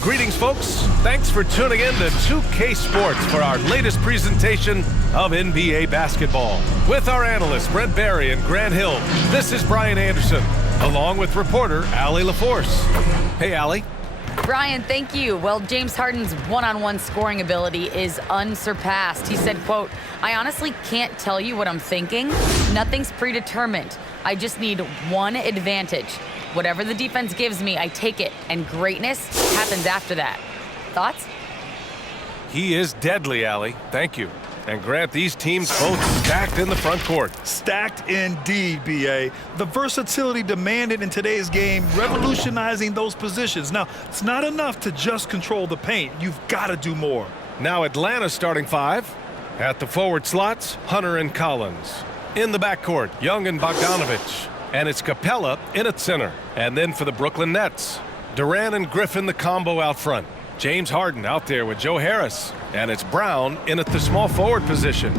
Greetings, folks. Thanks for tuning in to 2K Sports for our latest presentation of NBA basketball. With our analysts, Brent Barry and Grant Hill, this is Brian Anderson, along with reporter Allie LaForce. Hey, Allie. Brian, thank you. Well, James Harden's one-on-one scoring ability is unsurpassed. He said, quote, "I honestly can't tell you what I'm thinking. Nothing's predetermined. I just need one advantage. Whatever the defense gives me, I take it, and greatness happens after that." Thoughts? He is deadly, Allie. Thank you. And Grant, these teams both stacked in the front court. Stacked indeed, B.A. The versatility demanded in today's game, revolutionizing those positions. Now, it's not enough to just control the paint. You've got to do more. Now Atlanta's starting five. At the forward slots, Hunter and Collins. In the backcourt, Young and Bogdanovich. And it's Capella in at center. And then for the Brooklyn Nets, Durant and Griffin, the combo out front. James Harden out there with Joe Harris. And it's Brown in at the small forward position.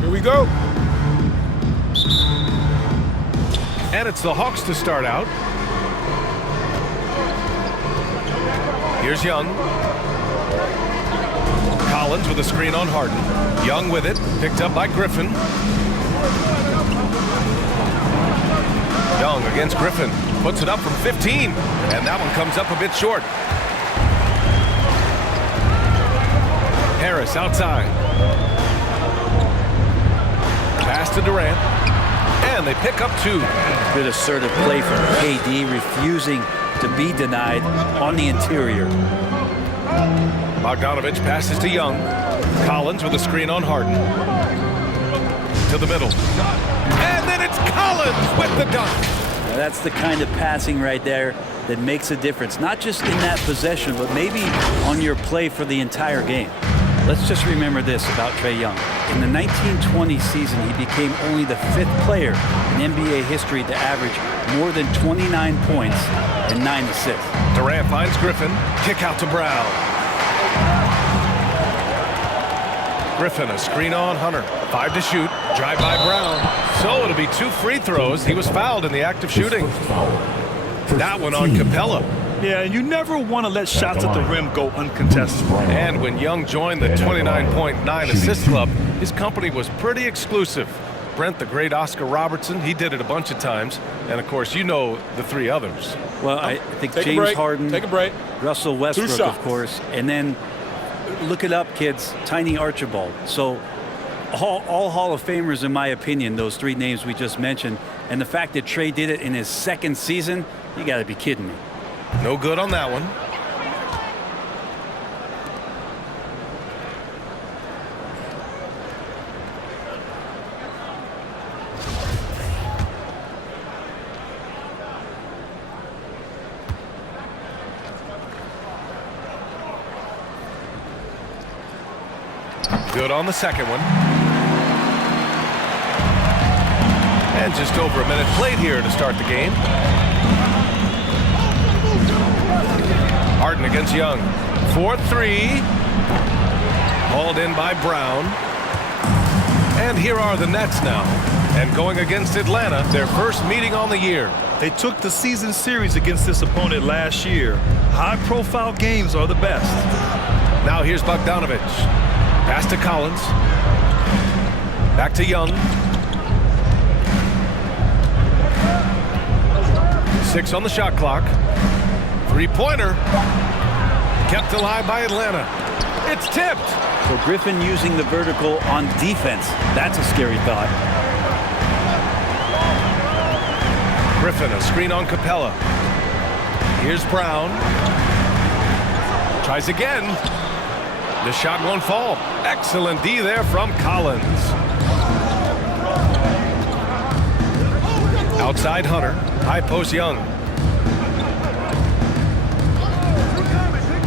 Here we go. And it's the Hawks to start out. Here's Young. Collins with a screen on Harden. Young with it, picked up by Griffin. Young against Griffin, puts it up from 15, and that one comes up a bit short. Harris outside. Pass to Durant, and they pick up two. Good assertive play from KD, refusing to be denied on the interior. Bogdanovich passes to Young. Collins with a screen on Harden. To the middle. And then it's Collins with the dunk. Now that's the kind of passing right there that makes a difference, not just in that possession, but maybe on your play for the entire game. Let's just remember this about Trae Young. In the 1920 season, he became only the 5th player in NBA history to average more than 29 points and 9 assists. Durant finds Griffin. Kick out to Brown. Griffin, a screen on Hunter. 5 to shoot. Drive by Brown. So it'll be 2 free throws. He was fouled in the act of shooting. That one on Capella. Yeah, and you never want to let shots at the rim go uncontested. And when Young joined the 29.9 assist club, his company was pretty exclusive. Brent, the great Oscar Robertson, he did it a bunch of times. And, of course, you know the 3 others. Well, I think James Harden, Take a break. Russell Westbrook, of course, and then look it up, kids, Tiny Archibald. So all Hall of Famers, in my opinion, those 3 names we just mentioned. And the fact that Trae did it in his 2nd season, you got to be kidding me. No good on that one. Good on the second one. And just over a minute played here to start the game. Harden against Young. 4-3. Hauled in by Brown. And here are the Nets now. And going against Atlanta, their first meeting on the year. They took the season series against this opponent last year. High-profile games are the best. Now here's Bogdanovich. Pass to Collins. Back to Young. 6 on the shot clock. 3-pointer. Kept alive by Atlanta. It's tipped. So Griffin using the vertical on defense. That's a scary thought. Griffin, a screen on Capella. Here's Brown. Tries again. The shot won't fall. Excellent D there from Collins. Outside Hunter. High post Young.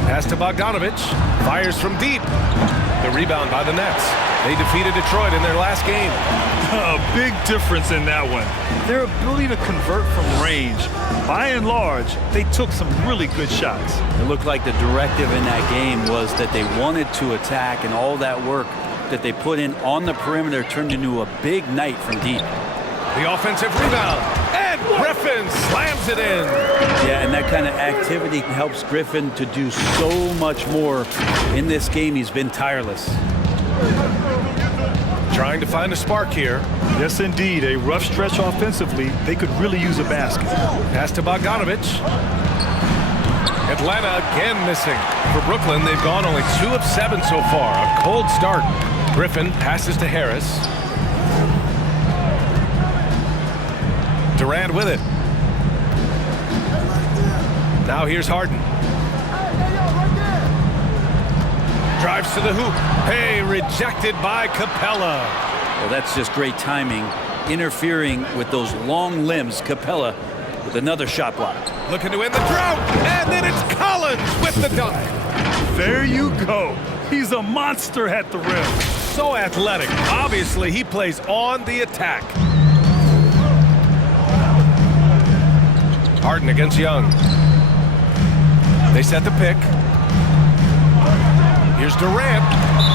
Pass to Bogdanovich. Fires from deep. The rebound by the Nets. They defeated Detroit in their last game. A big difference in that one. Their ability to convert from range. By and large, they took some really good shots. It looked like the directive in that game was that they wanted to attack, and all that work that they put in on the perimeter turned into a big night from deep. The offensive rebound. And Griffin slams it in. Yeah, and that kind of activity helps Griffin to do so much more in this game. He's been tireless. Trying to find a spark here. Yes, indeed. A rough stretch offensively. They could really use a basket. Pass to Bogdanovich. Atlanta again missing. For Brooklyn, they've gone only 2 of 7 so far. A cold start. Griffin passes to Harris. Durant with it. Now here's Harden. Drives to the hoop. Hey, rejected by Capella. Well, that's just great timing. Interfering with those long limbs. Capella with another shot block. Looking to end the drought. And then it's Collins with the dunk. There you go. He's a monster at the rim. So athletic. Obviously, he plays on the attack. Harden against Young. They set the pick. Here's Durant.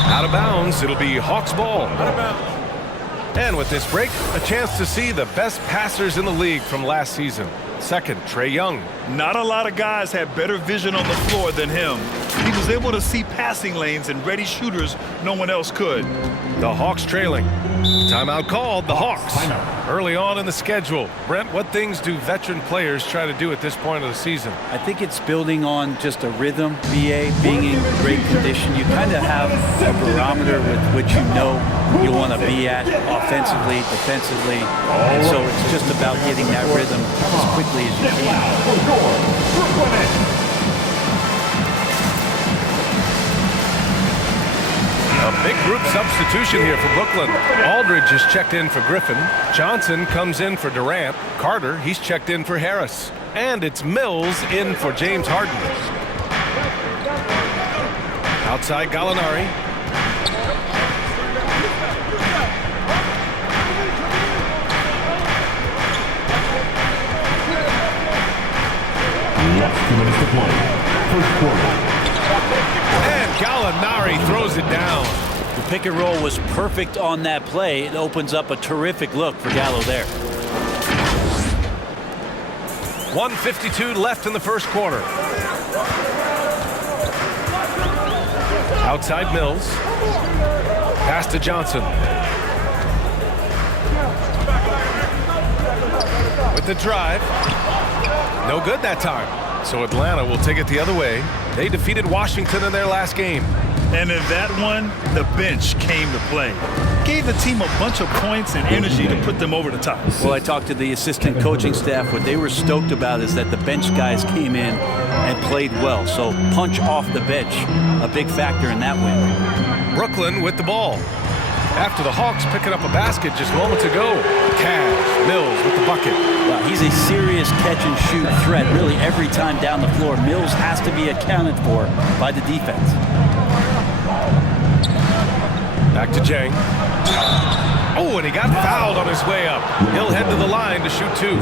Out of bounds. It'll be Hawks ball. Out of bounds. And with this break, a chance to see the best passers in the league from last season. Second, Trae Young. Not a lot of guys had better vision on the floor than him. He was able to see passing lanes and ready shooters no one else could. The Hawks trailing. Timeout called. The Hawks. Early on in the schedule. Brent, what things do veteran players try to do at this point of the season? I think it's building on just a rhythm, BA, being in great condition. You kind of have a barometer with which you know you want to be at offensively, defensively. And so it's just about getting that rhythm as quickly as you can. A big group substitution here for Brooklyn. Aldridge is checked in for Griffin. Johnson comes in for Durant. Carter, he's checked in for Harris. And it's Mills in for James Harden. Outside Gallinari. Less 2 minutes to play. First quarter. And Gallinari throws it down. The pick and roll was perfect on that play. It opens up a terrific look for Gallo there. 1:52 left in the first quarter. Outside Mills. Pass to Johnson. With the drive. No good that time. So Atlanta will take it the other way. They defeated Washington in their last game. And in that one, the bench came to play. Gave the team a bunch of points and energy to put them over the top. Well, I talked to the assistant coaching staff. What they were stoked about is that the bench guys came in and played well. So punch off the bench, a big factor in that win. Brooklyn with the ball. After the Hawks picking up a basket just moments ago. Cash, Mills with the bucket. Wow, he's a serious catch-and-shoot threat really every time down the floor. Mills has to be accounted for by the defense. Back to Jang. Oh, and he got fouled on his way up. He'll head to the line to shoot 2.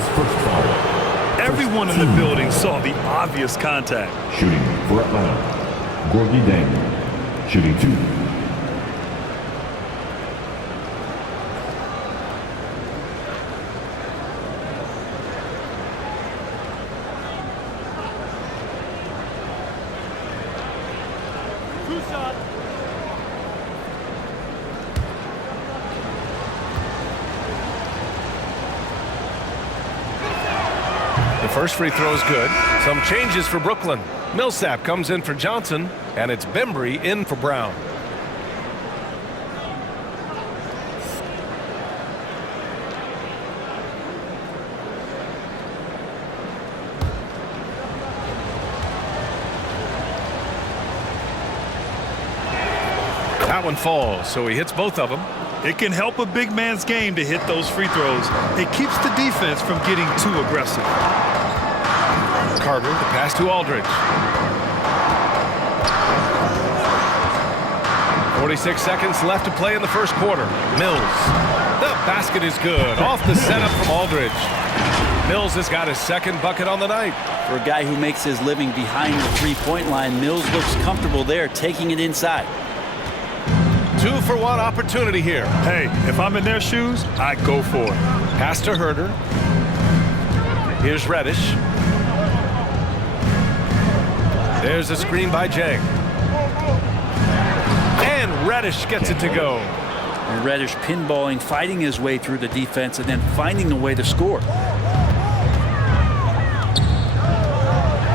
Everyone in the building saw the obvious contact. Shooting for Atlanta. Gorgie Daniel. Shooting 2. First free throw is good. Some changes for Brooklyn. Millsap comes in for Johnson, and it's Bembry in for Brown. That one falls, so he hits both of them. It can help a big man's game to hit those free throws. It keeps the defense from getting too aggressive. Carter, the pass to Aldridge. 46 seconds left to play in the first quarter. Mills. The basket is good. Off the setup from Aldridge. Mills has got his second bucket on the night. For a guy who makes his living behind the three-point line, Mills looks comfortable there, taking it inside. 2-for-1 opportunity here. Hey, if I'm in their shoes, I go for it. Pass to Herder. Here's Reddish. There's a screen by Jang. And Reddish gets it to go. And Reddish pinballing, fighting his way through the defense, and then finding a way to score.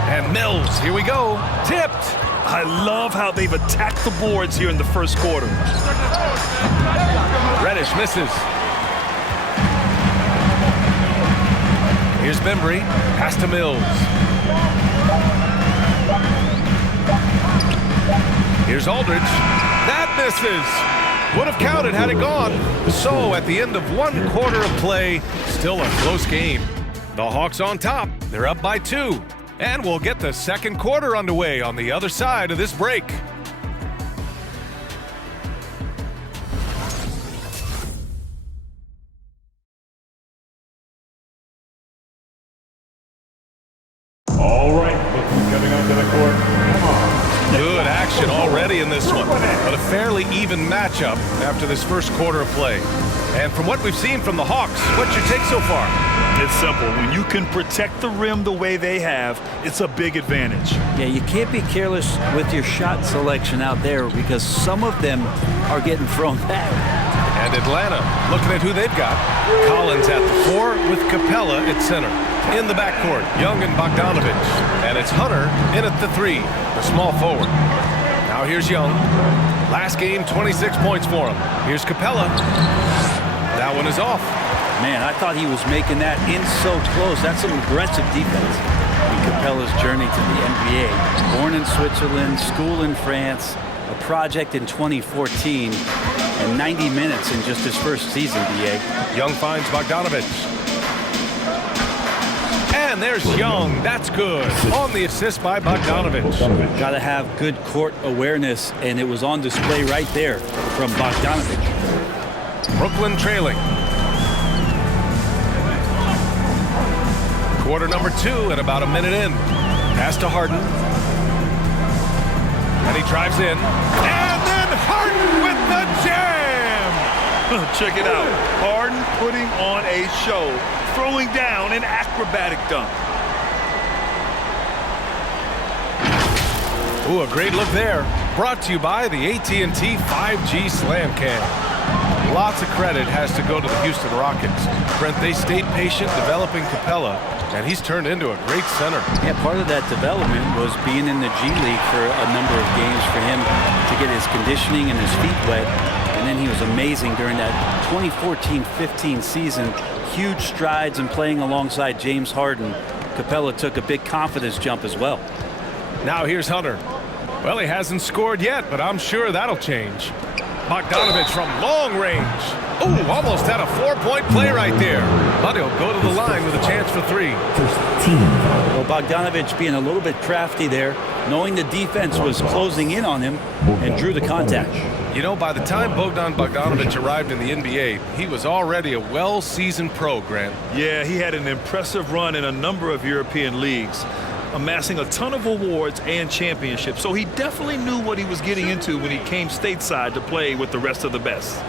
And Mills, here we go. Tipped. I love how they've attacked the boards here in the first quarter. Reddish misses. Here's Bembry. Pass to Mills. Here's Aldridge. That misses. Would have counted had it gone. So at the end of 1 quarter of play, still a close game. The Hawks on top. They're up by 2. And we'll get the second quarter underway on the other side of this break. All right, look who's coming onto the court. Come on. Good action already in this one, but a fairly even matchup after this first quarter of play. And from what we've seen from the Hawks, what's your take so far? It's simple. When you can protect the rim the way they have, it's a big advantage. Yeah, you can't be careless with your shot selection out there because some of them are getting thrown back. And Atlanta, looking at who they've got. Collins at the 4 with Capella at center. In the backcourt, Young and Bogdanovich. And it's Hunter in at the 3, the small forward. Now here's Young. Last game, 26 points for him. Here's Capella. That one is off. Man, I thought he was making that in so close. That's some aggressive defense. In Capella's journey to the NBA. Born in Switzerland, school in France, a project in 2014, and 90 minutes in just his first season, B.A. Young finds Bogdanovich. And there's Young. That's good. On the assist by Bogdanovich. Got to have good court awareness, and it was on display right there from Bogdanovich. Brooklyn trailing. Quarter number 2 and about a minute in. Pass to Harden. And he drives in. And then Harden with the jam! Check it out. Harden putting on a show, throwing down an acrobatic dunk. Ooh, a great look there. Brought to you by the AT&T 5G Slam Cam. Lots of credit has to go to the Houston Rockets. Brent, they stayed patient developing Capella, and he's turned into a great center. Yeah, part of that development was being in the G League for a number of games for him to get his conditioning and his feet wet. And then he was amazing during that 2014-15 season. Huge strides in playing alongside James Harden. Capella took a big confidence jump as well. Now here's Hunter. Well, he hasn't scored yet, but I'm sure that'll change. Bogdanovich from long range. Ooh, almost had a 4-point play right there. But he'll go to the line with a chance for 3. Well, Bogdanovich being a little bit crafty there, knowing the defense was closing in on him, and drew the contact. You know, by the time Bogdanovich arrived in the NBA, he was already a well-seasoned pro, Grant. Yeah, he had an impressive run in a number of European leagues, amassing a ton of awards and championships. So he definitely knew what he was getting into when he came stateside to play with the rest of the best.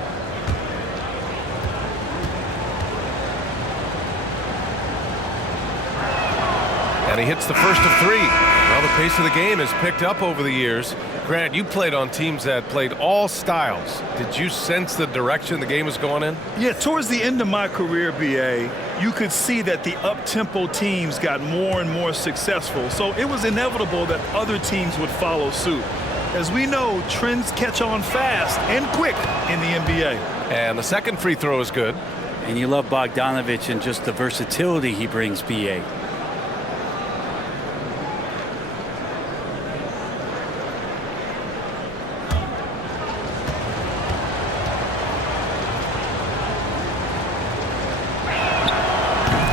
And he hits the first of 3. Well, the pace of the game has picked up over the years. Grant, you played on teams that played all styles. Did you sense the direction the game was going in? Yeah, towards the end of my career, B.A., you could see that the up-tempo teams got more and more successful. So it was inevitable that other teams would follow suit. As we know, trends catch on fast and quick in the NBA. And the second free throw is good. And you love Bogdanovich and just the versatility he brings, B.A.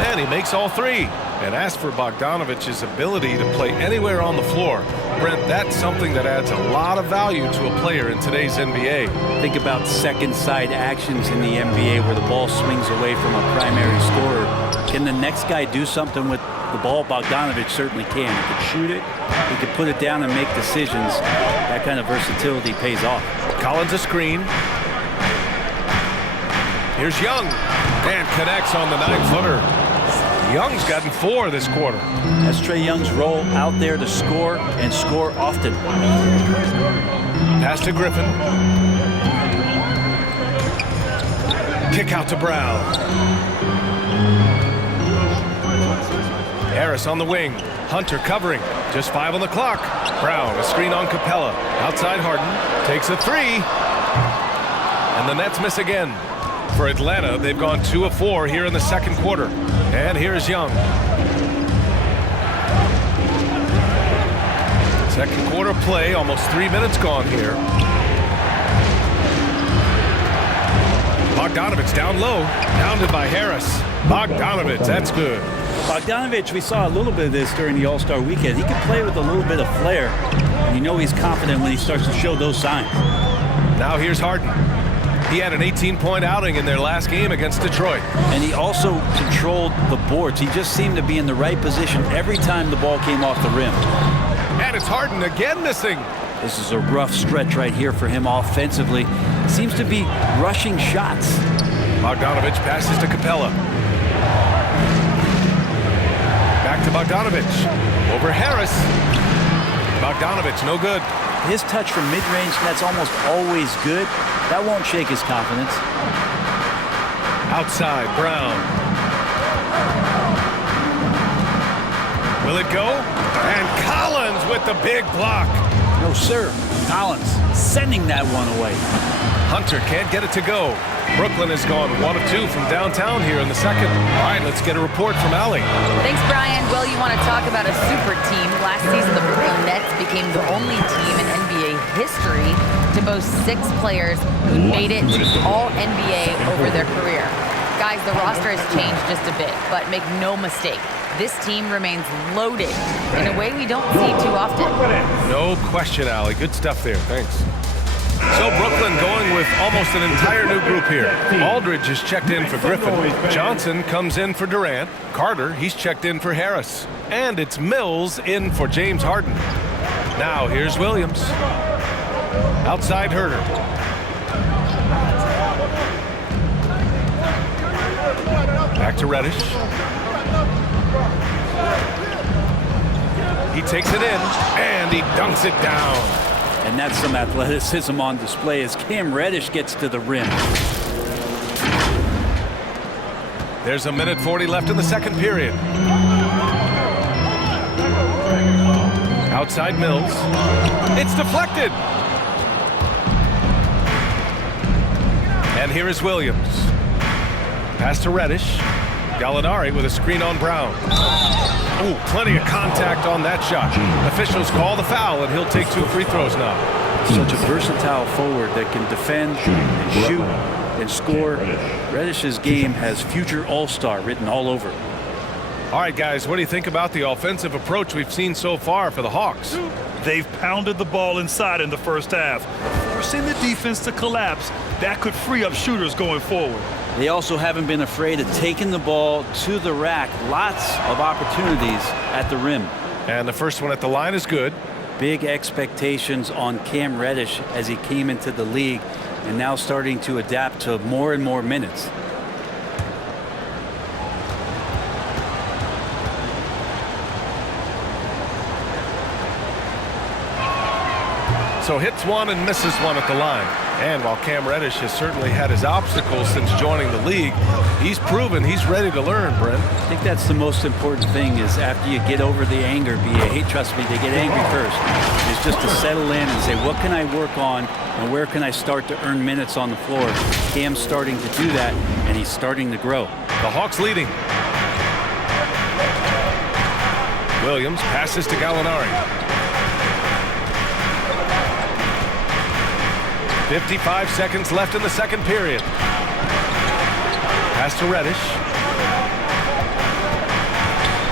And he makes all 3. And as for Bogdanovich's ability to play anywhere on the floor, Brent, that's something that adds a lot of value to a player in today's NBA. Think about second side actions in the NBA where the ball swings away from a primary scorer. Can the next guy do something with the ball? Bogdanovich certainly can. He could shoot it, he could put it down and make decisions. That kind of versatility pays off. Collins a screen. Here's Young. And connects on the 9-footer. Young's gotten 4 this quarter. That's Trae Young's role, out there to score and score often. Pass to Griffin. Kick out to Brown. Harris on the wing. Hunter covering. Just 5 on the clock. Brown, a screen on Capella. Outside Harden. Takes a 3. And the Nets miss again. For Atlanta, they've gone 2 of 4 here in the second quarter. And here's Young. Second quarter play, almost 3 minutes gone here. Bogdanovich down low, pounded by Harris. Bogdanovich, that's good. Bogdanovich, we saw a little bit of this during the All-Star weekend. He can play with a little bit of flair. And you know he's confident when he starts to show those signs. Now here's Harden. He had an 18-point outing in their last game against Detroit. And he also controlled the boards. He just seemed to be in the right position every time the ball came off the rim. And it's Harden again missing. This is a rough stretch right here for him offensively. Seems to be rushing shots. Bogdanovich passes to Capella. Back to Bogdanovich. Over Harris. Bogdanovich, no good. His touch from mid-range, that's almost always good. That won't shake his confidence. Outside, Brown. Will it go? And Collins with the big block. No, sir. Collins sending that one away. Hunter can't get it to go. Brooklyn has gone 1 of 2 from downtown here in the second. All right, let's get a report from Allie. Thanks, Brian. Well, you want to talk about a super team. Last season, the Brooklyn Nets became the only team in NBA history to boast 6 players who made it all NBA over their career. Guys, the roster has changed just a bit, but make no mistake, this team remains loaded in a way we don't see too often. No question, Allie. Good stuff there. Thanks. So Brooklyn going with almost an entire new group here. Aldridge is checked in for Griffin. Johnson comes in for Durant. Carter, he's checked in for Harris. And it's Mills in for James Harden. Now here's Williams. Outside Herter. Back to Reddish. He takes it in, and he dunks it down. And that's some athleticism on display as Cam Reddish gets to the rim. There's 1:40 left in the second period. Outside Mills. It's deflected. And here is Williams. Pass to Reddish. Gallinari with a screen on Brown. Ooh, plenty of contact on that shot. Officials call the foul, and he'll take 2 free throws now. Such a versatile forward that can defend and shoot and score. Reddish's game has future all-star written all over it. All right, guys, what do you think about the offensive approach we've seen so far for the Hawks? They've pounded the ball inside in the first half, forcing the defense to collapse. That could free up shooters going forward. They also haven't been afraid of taking the ball to the rack. Lots of opportunities at the rim. And the first one at the line is good. Big expectations on Cam Reddish as he came into the league and now starting to adapt to more and more minutes. So hits one and misses one at the line. And while Cam Reddish has certainly had his obstacles since joining the league, he's proven he's ready to learn, Brent. I think that's the most important thing is after you get over the anger, hey, trust me, they get angry first, is just to settle in and say, what can I work on and where can I start to earn minutes on the floor? Cam's starting to do that, and he's starting to grow. The Hawks leading. Williams passes to Gallinari. 55 seconds left in the second period. Pass to Reddish.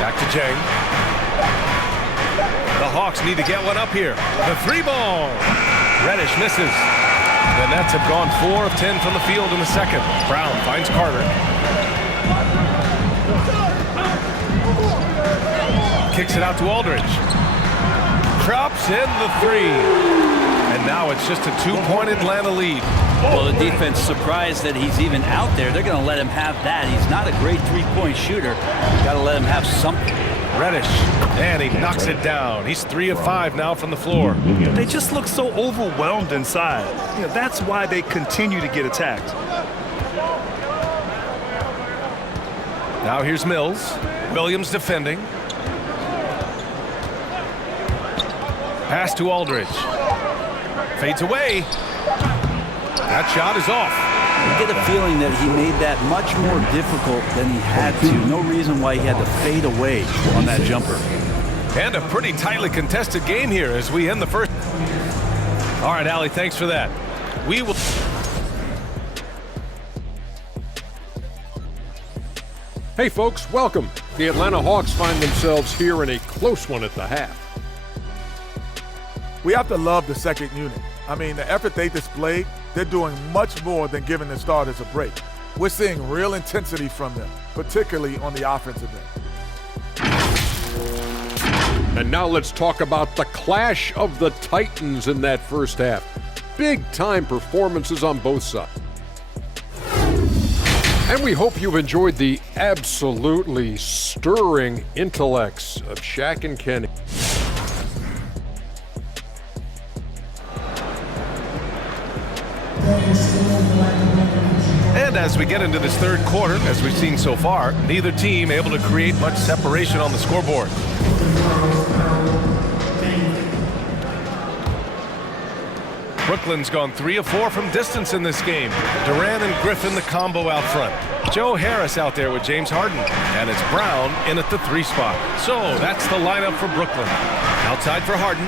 Back to Jang. The Hawks need to get one up here. The 3-ball. Reddish misses. The Nets have gone 4 of 10 from the field in the second. Brown finds Carter. Kicks it out to Aldridge. Drops in the 3. And now it's just a 2-point Atlanta lead. Well, the defense surprised that he's even out there. They're going to let him have that. He's not a great three-point shooter. Got to let him have something. Reddish, and he knocks it down. He's 3 of 5 now from the floor. They just look so overwhelmed inside. You know, that's why they continue to get attacked. Now here's Mills. Williams defending. Pass to Aldridge. Fades away. That shot is off. You get a feeling that he made that much more difficult than he had to. No reason why he had to fade away on that jumper. And a pretty tightly contested game here as we end the first. All right, Allie, thanks for that. We will. Hey folks, welcome. The Atlanta Hawks find themselves here in a close one at the half. We have to love the second unit. I mean, the effort they displayed, they're doing much more than giving the starters a break. We're seeing real intensity from them, particularly on the offensive end. And now let's talk about the clash of the Titans in that first half. Big-time performances on both sides. And we hope you've enjoyed the absolutely stirring intellects of Shaq and Kenny. And as we get into this third quarter, as we've seen so far, neither team able to create much separation on the scoreboard. Brooklyn's gone 3 of 4 from distance in this game. Durant and Griffin the combo out front. Joe Harris out there with James Harden. And it's Brown in at the 3 spot. So that's the lineup for Brooklyn. Outside for Harden.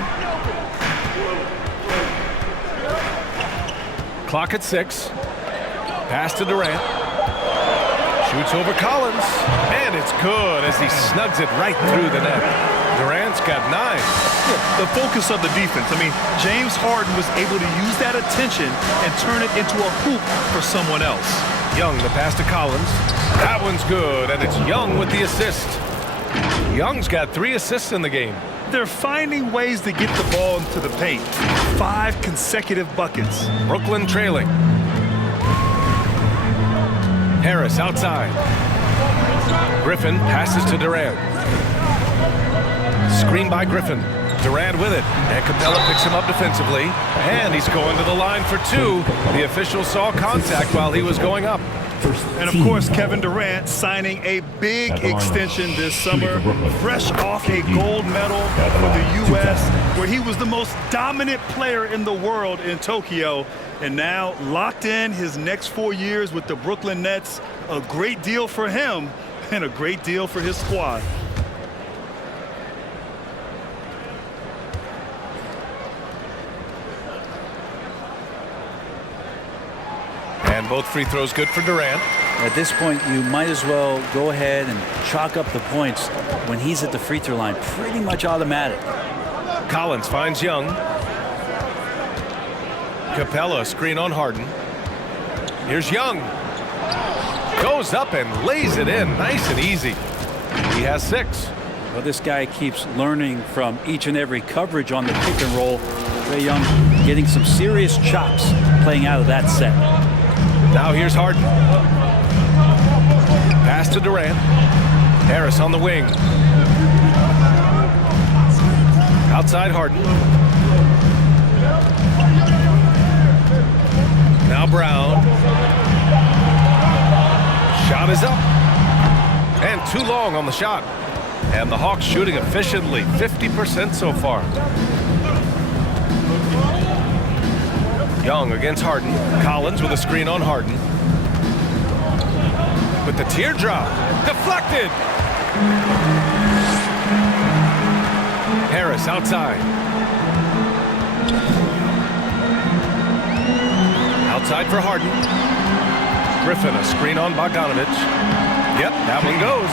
Clock at 6. Pass to Durant. Shoots over Collins. And it's good as he snugs it right through the net. Durant's got 9. The focus of the defense. I mean, James Harden was able to use that attention and turn it into a hoop for someone else. Young, the pass to Collins. That one's good, and it's Young with the assist. Young's got 3 assists in the game. They're finding ways to get the ball into the paint. 5 consecutive buckets. Brooklyn trailing. Harris outside. Griffin passes to Durant. Screen by Griffin. Durant with it. And Capella picks him up defensively. And he's going to the line for 2. The official saw contact while he was going up. And of course, Kevin Durant signing a big extension this summer, fresh off a gold medal for the U.S., where he was the most dominant player in the world in Tokyo. And now locked in his next 4 years with the Brooklyn Nets. A great deal for him and a great deal for his squad. And both free throws good for Durant. At this point, you might as well go ahead and chalk up the points when he's at the free throw line. Pretty much automatic. Collins finds Young. Capella screen on Harden. Here's Young. Goes up and lays it in nice and easy. He has 6. Well, this guy keeps learning from each and every coverage on the pick and roll. Trae Young getting some serious chops playing out of that set. Now here's Harden. Pass to Durant. Harris on the wing. Outside Harden. Now Brown. Shot is up. And too long on the shot. And the Hawks shooting efficiently. 50% so far. Young against Harden. Collins with a screen on Harden. With the teardrop. Deflected. Harris outside. Outside for Harden. Griffin, a screen on Bogdanovich. Yep, that one goes.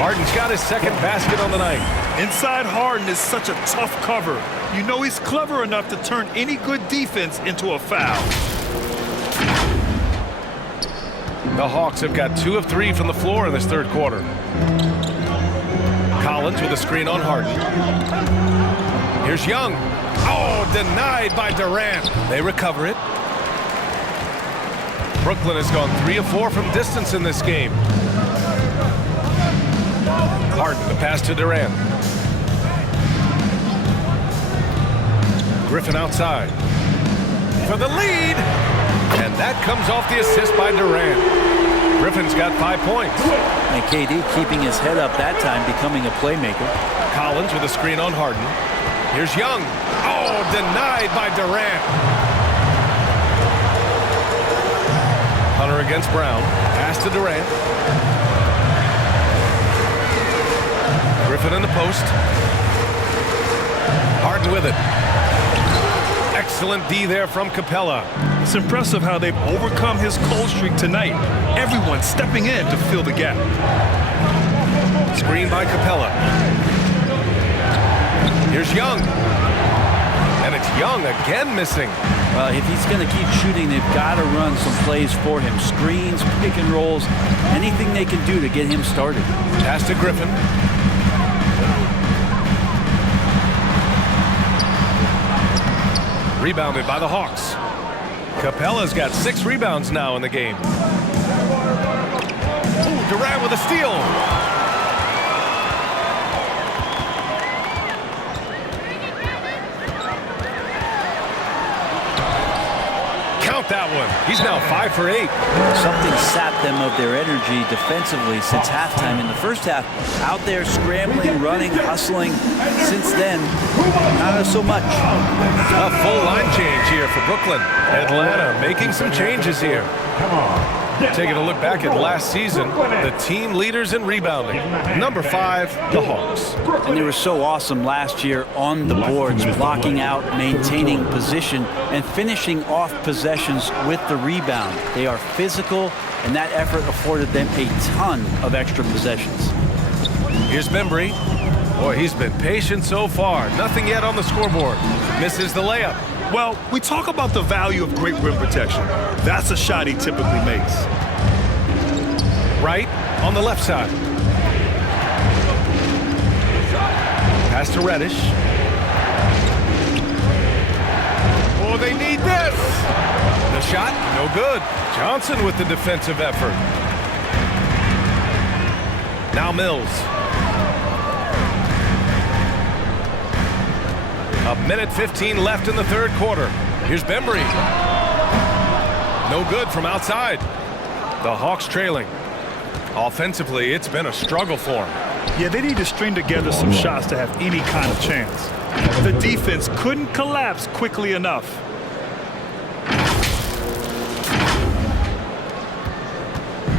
Harden's got his second basket on the night. Inside Harden is such a tough cover. You know he's clever enough to turn any good defense into a foul. The Hawks have got 2 of 3 from the floor in this third quarter. Collins with a screen on Harden. Here's Young. Oh, denied by Durant. They recover it. Brooklyn has gone 3 of 4 from distance in this game. Harden, the pass to Durant. Griffin outside for the lead, and that comes off the assist by Durant. Griffin's got 5 points. And KD keeping his head up that time, becoming a playmaker. Collins with a screen on Harden. Here's Young. Oh, denied by Durant. Hunter against Brown. Pass to Durant. Griffin in the post. Harden with it. Excellent D there from Capella. It's impressive how they've overcome his cold streak tonight. Everyone stepping in to fill the gap. Screen by Capella. Here's Young. And it's Young again missing. Well, if he's going to keep shooting, they've got to run some plays for him. Screens, pick and rolls, anything they can do to get him started. Pass to Griffin. Rebounded by the Hawks. Capella's got 6 rebounds now in the game. Ooh, Durant with a steal. Count that one. He's now 5 for 8. Something sapped them of their energy defensively since halftime. In the first half, out there scrambling, running, hustling. Since then, not so much. A full line change here for Brooklyn. Atlanta making some changes here. Come on. Taking a look back at last season, the team leaders in rebounding. Number 5, the Hawks. And they were so awesome last year on the boards, blocking out, maintaining position, and finishing off possessions with the rebound. They are physical, and that effort afforded them a ton of extra possessions. Here's Bembry. Boy, he's been patient so far. Nothing yet on the scoreboard. Misses the layup. Well, we talk about the value of great rim protection. That's a shot he typically makes. Right on the left side. Pass to Reddish. Oh, they need this. The shot, no good. Johnson with the defensive effort. Now Mills. A minute 15 left in the third quarter. Here's Bembry. No good from outside. The Hawks trailing. Offensively, it's been a struggle for them. Yeah, they need to string together some shots to have any kind of chance. The defense couldn't collapse quickly enough.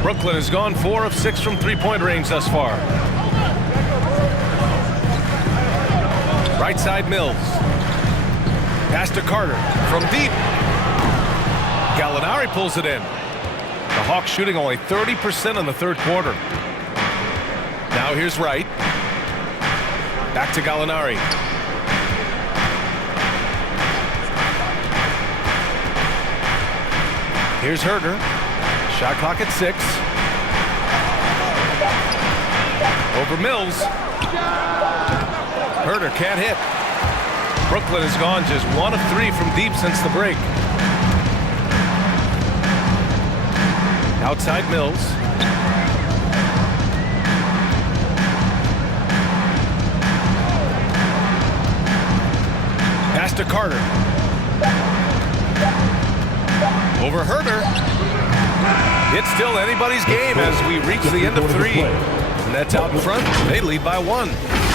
Brooklyn has gone 4 of 6 from three-point range thus far. Right side Mills. Pass to Carter from deep. Gallinari pulls it in. The Hawks shooting only 30% in the third quarter. Now here's Wright. Back to Gallinari. Here's Herter. Shot clock at 6. Over Mills. Herter can't hit. Brooklyn has gone just 1 of 3 from deep since the break. Outside Mills. Pass to Carter. Over Herter. It's still anybody's game as we reach the end of 3. Nets out in front. They lead by 1.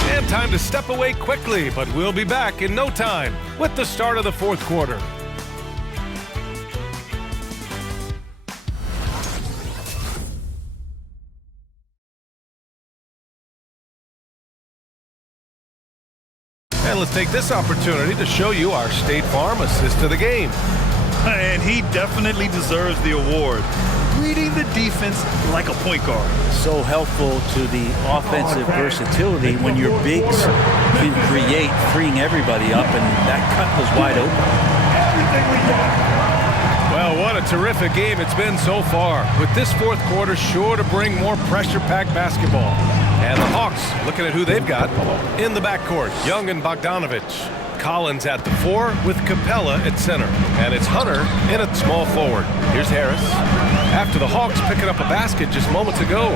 And time to step away quickly, but we'll be back in no time with the start of the fourth quarter. And let's take this opportunity to show you our State Farm assist to the game. And he definitely deserves the award. Reading the defense like a point guard. So helpful to the offensive versatility when your bigs can create, freeing everybody up, and that cut was wide open. Well, what a terrific game it's been so far, with this fourth quarter sure to bring more pressure-packed basketball. And the Hawks looking at who they've got in the backcourt. Young and Bogdanovich. Collins at the 4 with Capella at center. And it's Hunter in at small forward. Here's Harris. After the Hawks picking up a basket just moments ago.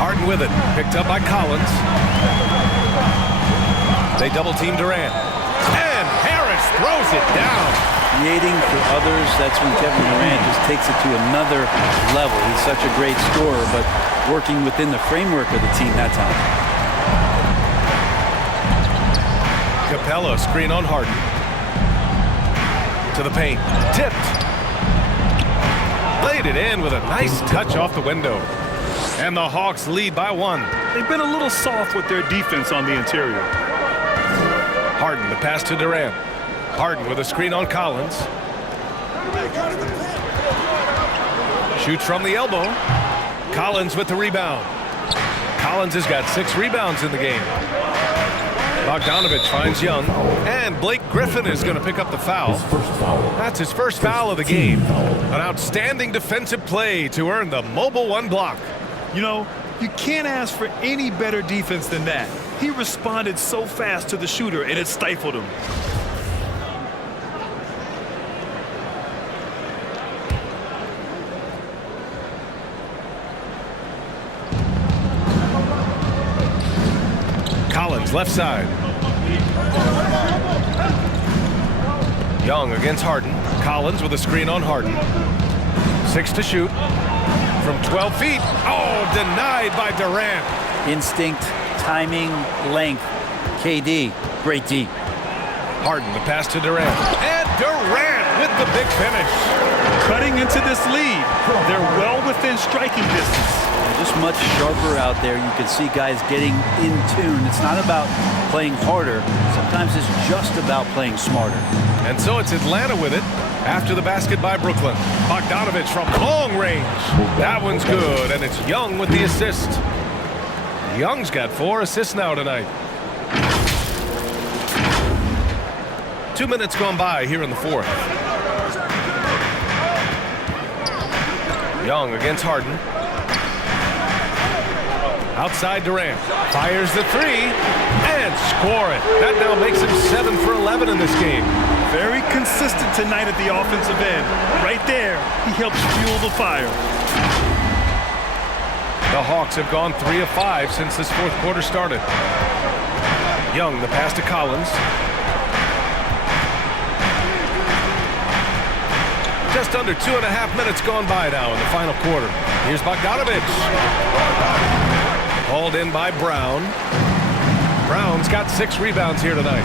Harden with it. Picked up by Collins. They double team Durant. And Harris throws it down. Creating for others, that's when Kevin Durant just takes it to another level. He's such a great scorer, but working within the framework of the team that time. Capella screen on Harden. To the paint. Tipped. Laid it in with a nice touch off the window. And the Hawks lead by 1. They've been a little soft with their defense on the interior. Harden, the pass to Durant. Harden with a screen on Collins. Shoots from the elbow. Collins with the rebound. Collins has got 6 rebounds in the game. Bogdanovich finds Young. And Blake Griffin is going to pick up the foul. That's his first foul of the game. An outstanding defensive play to earn the mobile 1 block. You know, you can't ask for any better defense than that. He responded so fast to the shooter, and it stifled him. Collins, left side. Young against Harden. Collins with a screen on Harden. 6 to shoot. From 12 feet. Oh, denied by Durant. Instinct, timing, length. KD, great D. Harden, the pass to Durant. And Durant with the big finish. Cutting into this lead. They're well within striking distance. Just much sharper out there. You can see guys getting in tune. It's not about playing harder. Sometimes it's just about playing smarter. And so it's Atlanta with it after the basket by Brooklyn. Bogdanovich from long range. That one's good, and it's Young with the assist. Young's got 4 assists now tonight. 2 minutes gone by here in the 4th. Young against Harden. Outside Durant. Fires the 3 and score it. That now makes him 7 for 11 in this game. Very consistent tonight at the offensive end. Right there, he helps fuel the fire. The Hawks have gone 3 of 5 since this 4th quarter started. Young, the pass to Collins. Just under 2.5 minutes gone by now in the final quarter. Here's Bogdanovich. Hauled in by Brown. Brown's got 6 rebounds here tonight.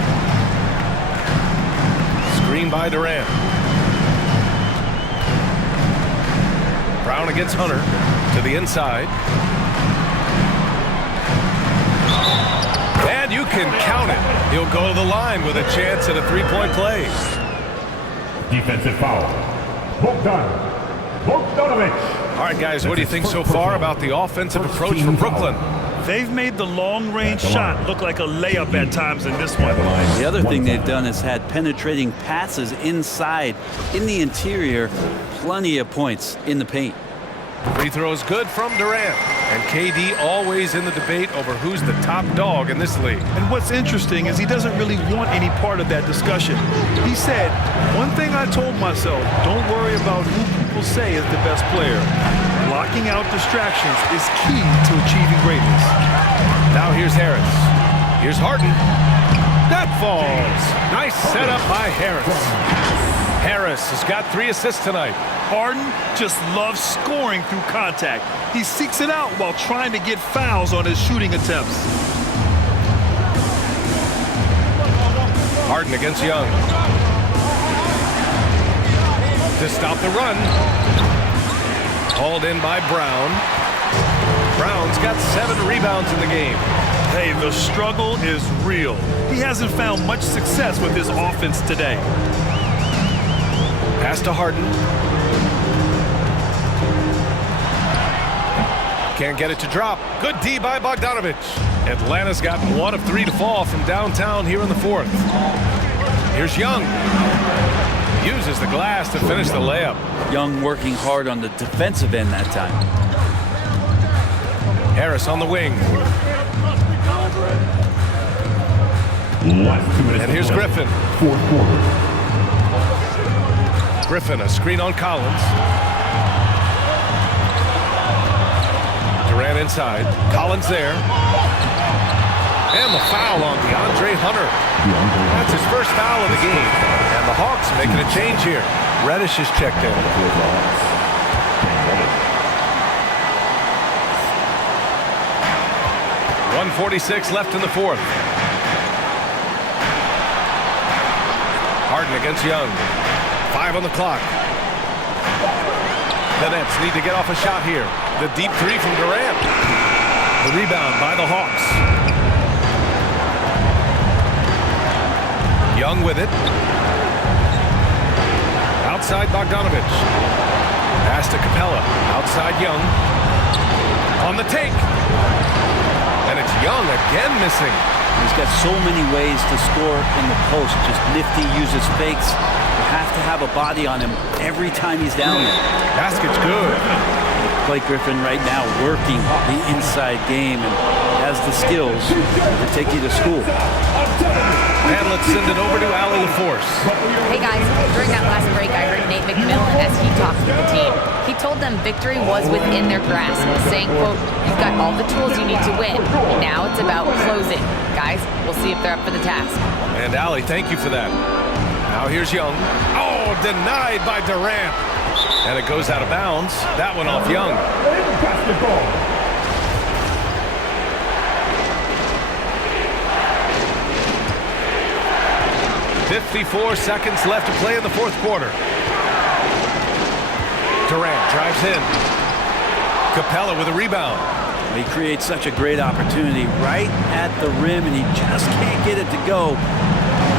Screen by Durant. Brown against Hunter to the inside. And you can count it. He'll go to the line with a chance at a 3-point play. Defensive foul. Bogdanovich. All right, guys, what do you think so far about the offensive approach from Brooklyn? They've made the long-range shot look like a layup at times in this one. The other thing they've done is had penetrating passes inside, in the interior, plenty of points in the paint. Free throw is good from Durant. And KD always in the debate over who's the top dog in this league. And what's interesting is he doesn't really want any part of that discussion. He said, one thing I told myself, don't worry about who people say is the best player. Blocking out distractions is key to achieving greatness. Now here's Harris. Here's Harden. That falls. Nice setup by Harris. Harris has got 3 assists tonight. Harden just loves scoring through contact. He seeks it out while trying to get fouls on his shooting attempts. Harden against Young. To stop the run. Hauled in by Brown. Brown's got 7 rebounds in the game. Hey, the struggle is real. He hasn't found much success with his offense today. Pass to Harden. Can't get it to drop. Good D by Bogdanovich. Atlanta's got 1 of 3 to fall from downtown here in the 4th. Here's Young. Uses the glass to finish the layup. Young working hard on the defensive end that time. Harris on the wing. Last 2 minutes. And here's Griffin. Fourth quarter. Griffin, a screen on Collins. Durant inside. Collins there. And the foul on DeAndre Hunter. That's his first foul of the game. And the Hawks making a change here. Reddish is checked in. 1:46 left in the fourth. Harden against Young. 5 on the clock. The Nets need to get off a shot here. The deep three from Durant. The rebound by the Hawks. Young with it. Outside Bogdanovich. Pass to Capella. Outside Young. On the take. And it's Young again missing. He's got so many ways to score in the post. Just nifty, uses fakes. You have to have a body on him every time he's down there. Basket's good. Blake Griffin right now working the inside game and has the skills to take you to school. And let's send it over to Allie LaForce. Hey guys, during that last break, I heard Nate McMillan as he talked with the team. He told them victory was within their grasp, saying, quote, "You've got all the tools you need to win. Now it's about closing." Guys, we'll see if they're up for the task. And Allie, thank you for that. Now here's Young. Oh, denied by Durant. And it goes out of bounds. That one off Young. Basketball. 54 seconds left to play in the fourth quarter. Durant drives in. Capella with a rebound. He creates such a great opportunity right at the rim, and he just can't get it to go.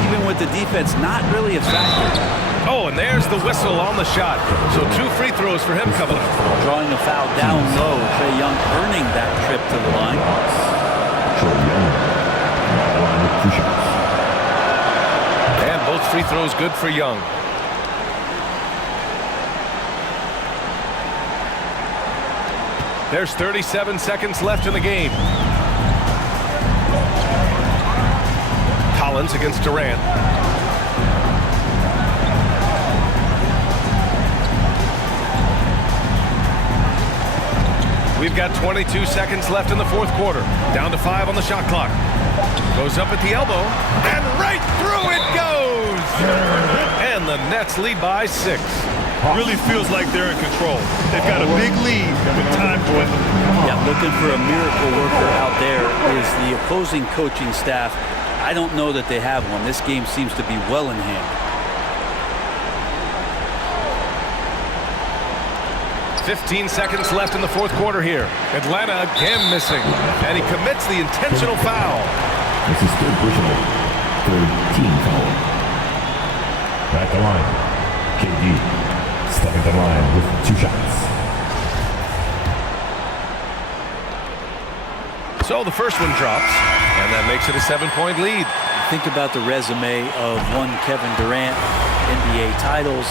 Even with the defense not really a factor. Oh, and there's the whistle on the shot. So 2 free throws for him coming up. Drawing the foul down low. Trae Young earning that trip to the line. Trae Young. Line with 2 shots. And both free throws good for Young. There's 37 seconds left in the game. Collins against Durant. We've got 22 seconds left in the fourth quarter. Down to 5 on the shot clock. Goes up at the elbow, and right through it goes! And the Nets lead by 6. Really feels like they're in control. They've got a big lead with time dwindling. Yeah, looking for a miracle worker out there is the opposing coaching staff. I don't know that they have one. This game seems to be well in hand. 15 seconds left in the fourth quarter here. Atlanta again missing, and he commits the intentional foul. This is third personal. Third team foul. At the line, KD stepping to the line with 2 shots. So the first one drops, and that makes it a 7-point lead. Think about the resume of one Kevin Durant, NBA titles,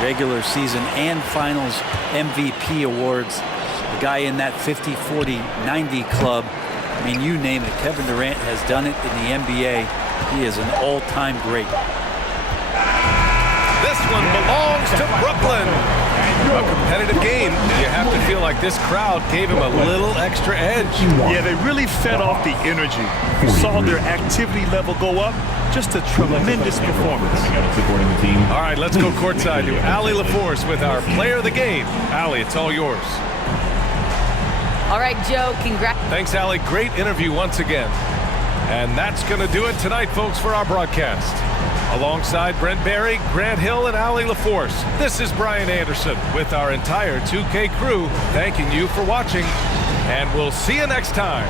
regular season and finals MVP awards. The guy in that 50-40-90 club. I mean, you name it. Kevin Durant has done it in the NBA. He is an all-time great. This one belongs to Brooklyn. A competitive game. You have to feel like this crowd gave him a little extra edge. Yeah, they really fed off the energy. You saw their activity level go up. Just a tremendous performance. Supporting the team. All right, let's go courtside to Allie LaForce with our player of the game. Allie, it's all yours. All right, Joe, congrats. Thanks, Allie. Great interview once again. And that's going to do it tonight, folks, for our broadcast. Alongside Brent Barry, Grant Hill, and Allie LaForce, this is Brian Anderson with our entire 2K crew thanking you for watching, and we'll see you next time.